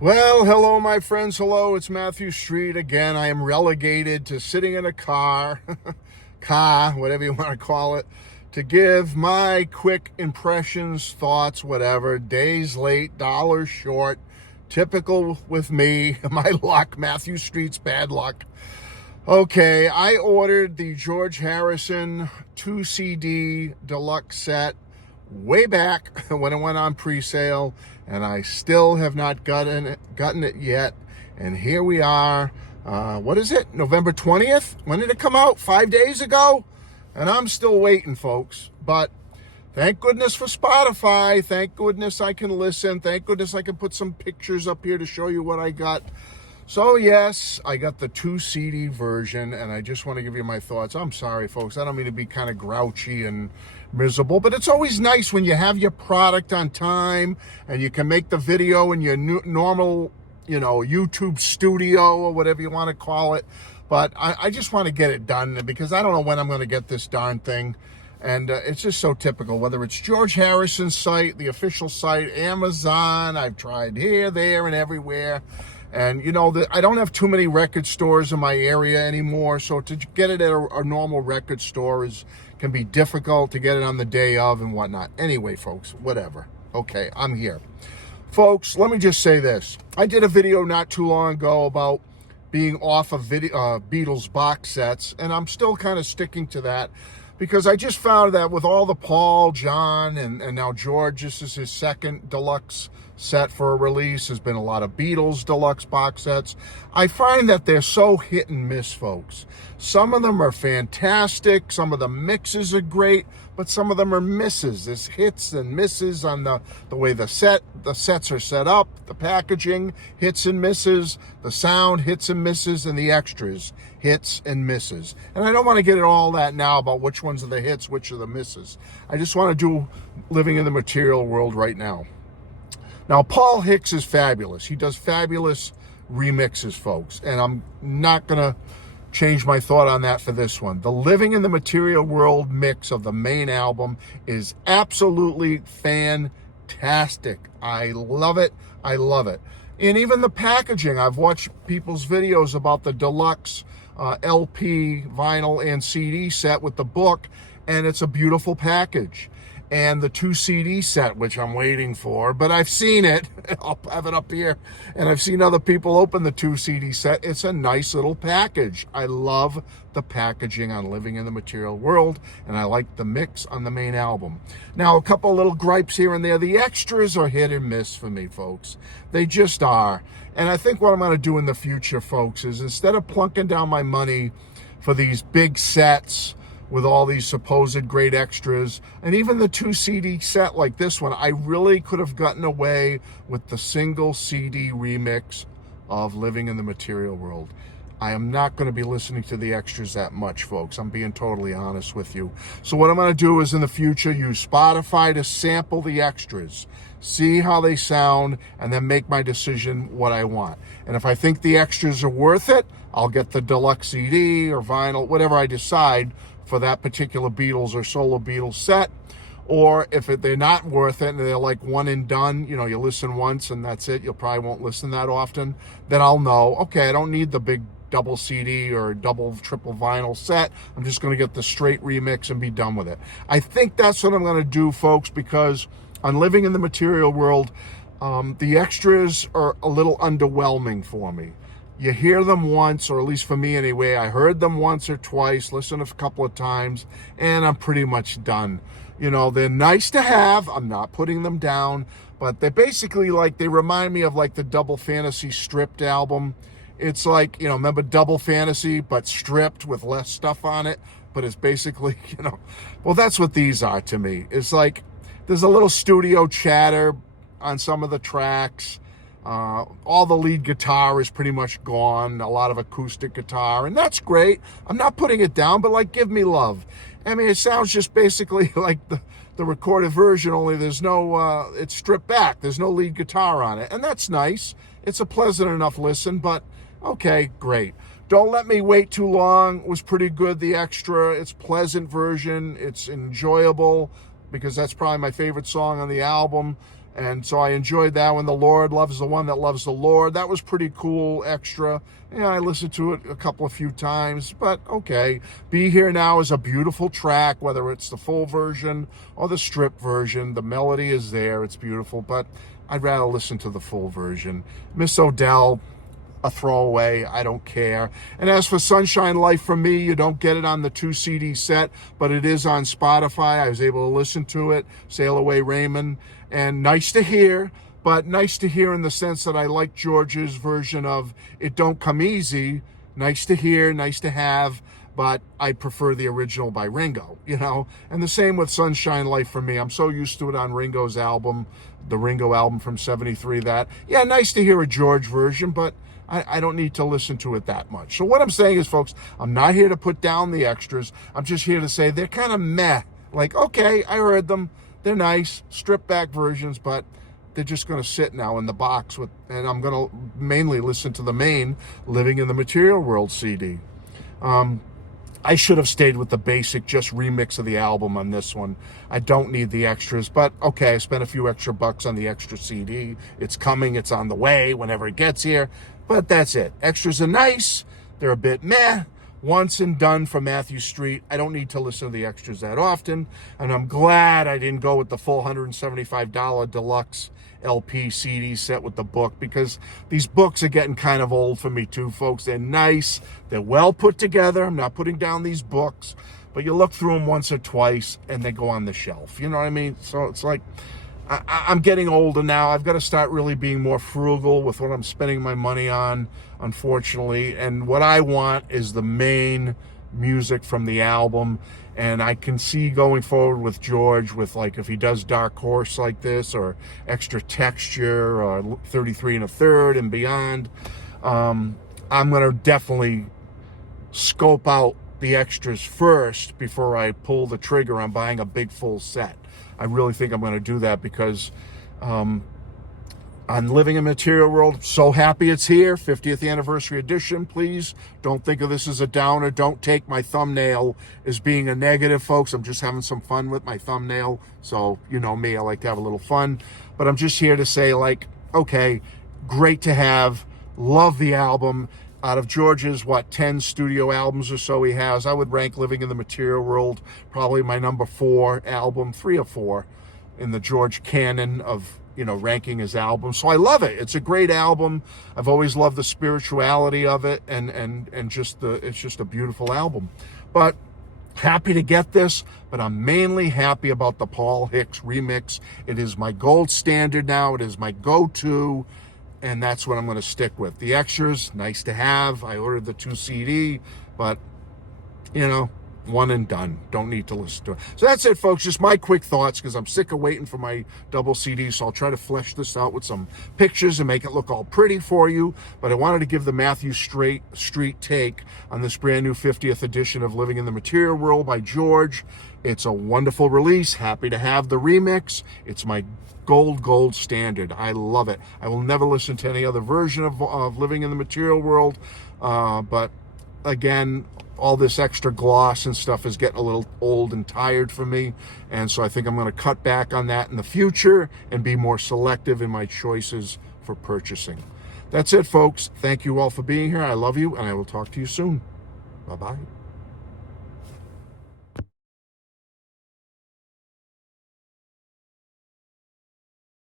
Well, hello, my friends. Hello, it's Matthew Street again. I am relegated to sitting in a car, whatever you want to call it, to give my quick impressions, thoughts, whatever. Days late, dollars short. Typical with me, my luck, Matthew Street's bad luck. Okay, I ordered the George Harrison 2 CD deluxe set way back when it went on pre-sale, and I still have not gotten it yet. And here we are. What is it? November 20th? When did it come out? 5 days ago? And I'm still waiting, folks. But thank goodness for Spotify. Thank goodness I can listen. Thank goodness I can put some pictures up here to show you what I got. So yes, I got the 2 CD version, and I just want to give you my thoughts. I'm sorry, folks. I don't mean to be kind of grouchy and miserable, but it's always nice when you have your product on time and you can make the video in your normal, YouTube studio or whatever you want to call it. But I just want to get it done because I don't know when I'm going to get this darn thing. And it's just so typical, whether it's George Harrison's site, the official site, Amazon. I've tried here, there, and everywhere. And, I don't have too many record stores in my area anymore, so to get it at a normal record store can be difficult to get it on the day of and whatnot. Anyway, folks, whatever. Okay, I'm here. Folks, let me just say this. I did a video not too long ago about being off of Beatles box sets, and I'm still kind of sticking to that because I just found that with all the Paul, John, and now George, this is his second deluxe set for a release. There's been a lot of Beatles deluxe box sets. I find that they're so hit and miss, folks. Some of them are fantastic. Some of the mixes are great, but some of them are misses. There's hits and misses on the way the sets are set up, the packaging, hits and misses, the sound, hits and misses, and the extras, hits and misses. And I don't want to get into all that now about which ones are the hits, which are the misses. I just want to do Living in the Material World right now. Now, Paul Hicks is fabulous. He does fabulous remixes, folks. And I'm not going to change my thought on that for this one. The Living in the Material World mix of the main album is absolutely fantastic. I love it. I love it. And even the packaging. I've watched people's videos about the deluxe LP, vinyl, and CD set with the book, and it's a beautiful package. And the 2 CD set, which I'm waiting for, but I've seen it. I'll have it up here. And I've seen other people open the 2 CD set. It's a nice little package. I love the packaging on Living in the Material World, and I like the mix on the main album. Now, a couple little gripes here and there. The extras are hit and miss for me, folks. They just are. And I think what I'm going to do in the future, folks, is instead of plunking down my money for these big sets with all these supposed great extras, and even the 2 CD set like this one, I really could have gotten away with the single CD remix of Living in the Material World. I am not going to be listening to the extras that much, folks. I'm being totally honest with you. So what I'm going to do is in the future use Spotify to sample the extras, see how they sound, and then make my decision what I want. And if I think the extras are worth it, I'll get the deluxe CD or vinyl, whatever I decide for that particular Beatles or solo Beatles set. Or if they're not worth it and they're like one and done, you listen once and that's it, you probably won't listen that often, then I'll know, okay, I don't need the big double CD or double, triple vinyl set. I'm just going to get the straight remix and be done with it. I think that's what I'm going to do, folks, because on Living in the Material World, the extras are a little underwhelming for me. You hear them once, or at least for me anyway, I heard them once or twice, listened a couple of times, and I'm pretty much done. They're nice to have. I'm not putting them down, but they're basically they remind me of the Double Fantasy stripped album. It's remember Double Fantasy, but stripped with less stuff on it, but it's basically, well, that's what these are to me. It's there's a little studio chatter on some of the tracks. All the lead guitar is pretty much gone, a lot of acoustic guitar, and that's great. I'm not putting it down, but give me love. I mean, it sounds just basically like the recorded version, only there's no, it's stripped back. There's no lead guitar on it, and that's nice. It's a pleasant enough listen, but okay, great. Don't Let Me Wait Too Long was pretty good, the extra. It's pleasant version. It's enjoyable because that's probably my favorite song on the album. And so I enjoyed that one. The Lord loves the one that loves the Lord. That was pretty cool extra. Yeah, I listened to it a few times, but okay. Be Here Now is a beautiful track, whether it's the full version or the strip version. The melody is there. It's beautiful, but I'd rather listen to the full version. Miss O'Dell, a throwaway. I don't care. And as for Sunshine Life from Me, you don't get it on the 2 CD set, but it is on Spotify. I was able to listen to it. Sail Away Raymond. And nice to hear, but nice to hear in the sense that I like George's version of It Don't Come Easy. Nice to hear, nice to have, but I prefer the original by Ringo, you know? And the same with Sunshine Life for Me. I'm so used to it on Ringo's album, the Ringo album from 73, that, yeah, nice to hear a George version, but I don't need to listen to it that much. So what I'm saying is, folks, I'm not here to put down the extras. I'm just here to say they're kind of meh. Like, okay, I heard them. They're nice, stripped back versions, but they're just going to sit now in the box with, and I'm going to mainly listen to the main Living in the Material World CD. I should have stayed with the basic, just remix of the album on this one. I don't need the extras, but okay, I spent a few extra bucks on the extra CD. It's coming, it's on the way whenever it gets here, but that's it. Extras are nice, they're a bit meh. Once and done for Matthew Street. I don't need to listen to the extras that often, and I'm glad I didn't go with the full $175 deluxe LP CD set with the book, because these books are getting kind of old for me too, folks. They're nice, they're well put together. I'm not putting down these books, but you look through them once or twice and they go on the shelf. You know what I mean? So it's like, I'm getting older now. I've got to start really being more frugal with what I'm spending my money on, unfortunately. And what I want is the main music from the album. And I can see going forward with George, with like if he does Dark Horse like this, or Extra Texture, or 33 1/3 and beyond, I'm going to definitely scope out the extras first before I pull the trigger on buying a big full set. I really think I'm going to do that, because on Living in Material World, so happy it's here, 50th anniversary edition. Please don't think of this as a downer. Don't take my thumbnail as being a negative, folks. I'm just having some fun with my thumbnail. So, you know me, I like to have a little fun. But I'm just here to say, like, okay, great to have. Love the album. Out of George's, 10 studio albums or so he has, I would rank Living in the Material World probably my number 4 album, 3 or 4 in the George canon of, you know, ranking his albums. So I love it. It's a great album. I've always loved the spirituality of it, and just it's just a beautiful album. But happy to get this, but I'm mainly happy about the Paul Hicks remix. It is my gold standard now. It is my go-to. And that's what I'm going to stick with. The extras, nice to have. I ordered the 2 CD, but, you know, one and done. Don't need to listen to it. So that's it, folks. Just my quick thoughts, because I'm sick of waiting for my double CD. So I'll try to flesh this out with some pictures and make it look all pretty for you. But I wanted to give the Matthew Street take on this brand new 50th edition of Living in the Material World by George. It's a wonderful release. Happy to have the remix. It's my gold standard. I love it. I will never listen to any other version of Living in the Material World. But again, all this extra gloss and stuff is getting a little old and tired for me. And so I think I'm going to cut back on that in the future and be more selective in my choices for purchasing. That's it, folks. Thank you all for being here. I love you, and I will talk to you soon. Bye-bye.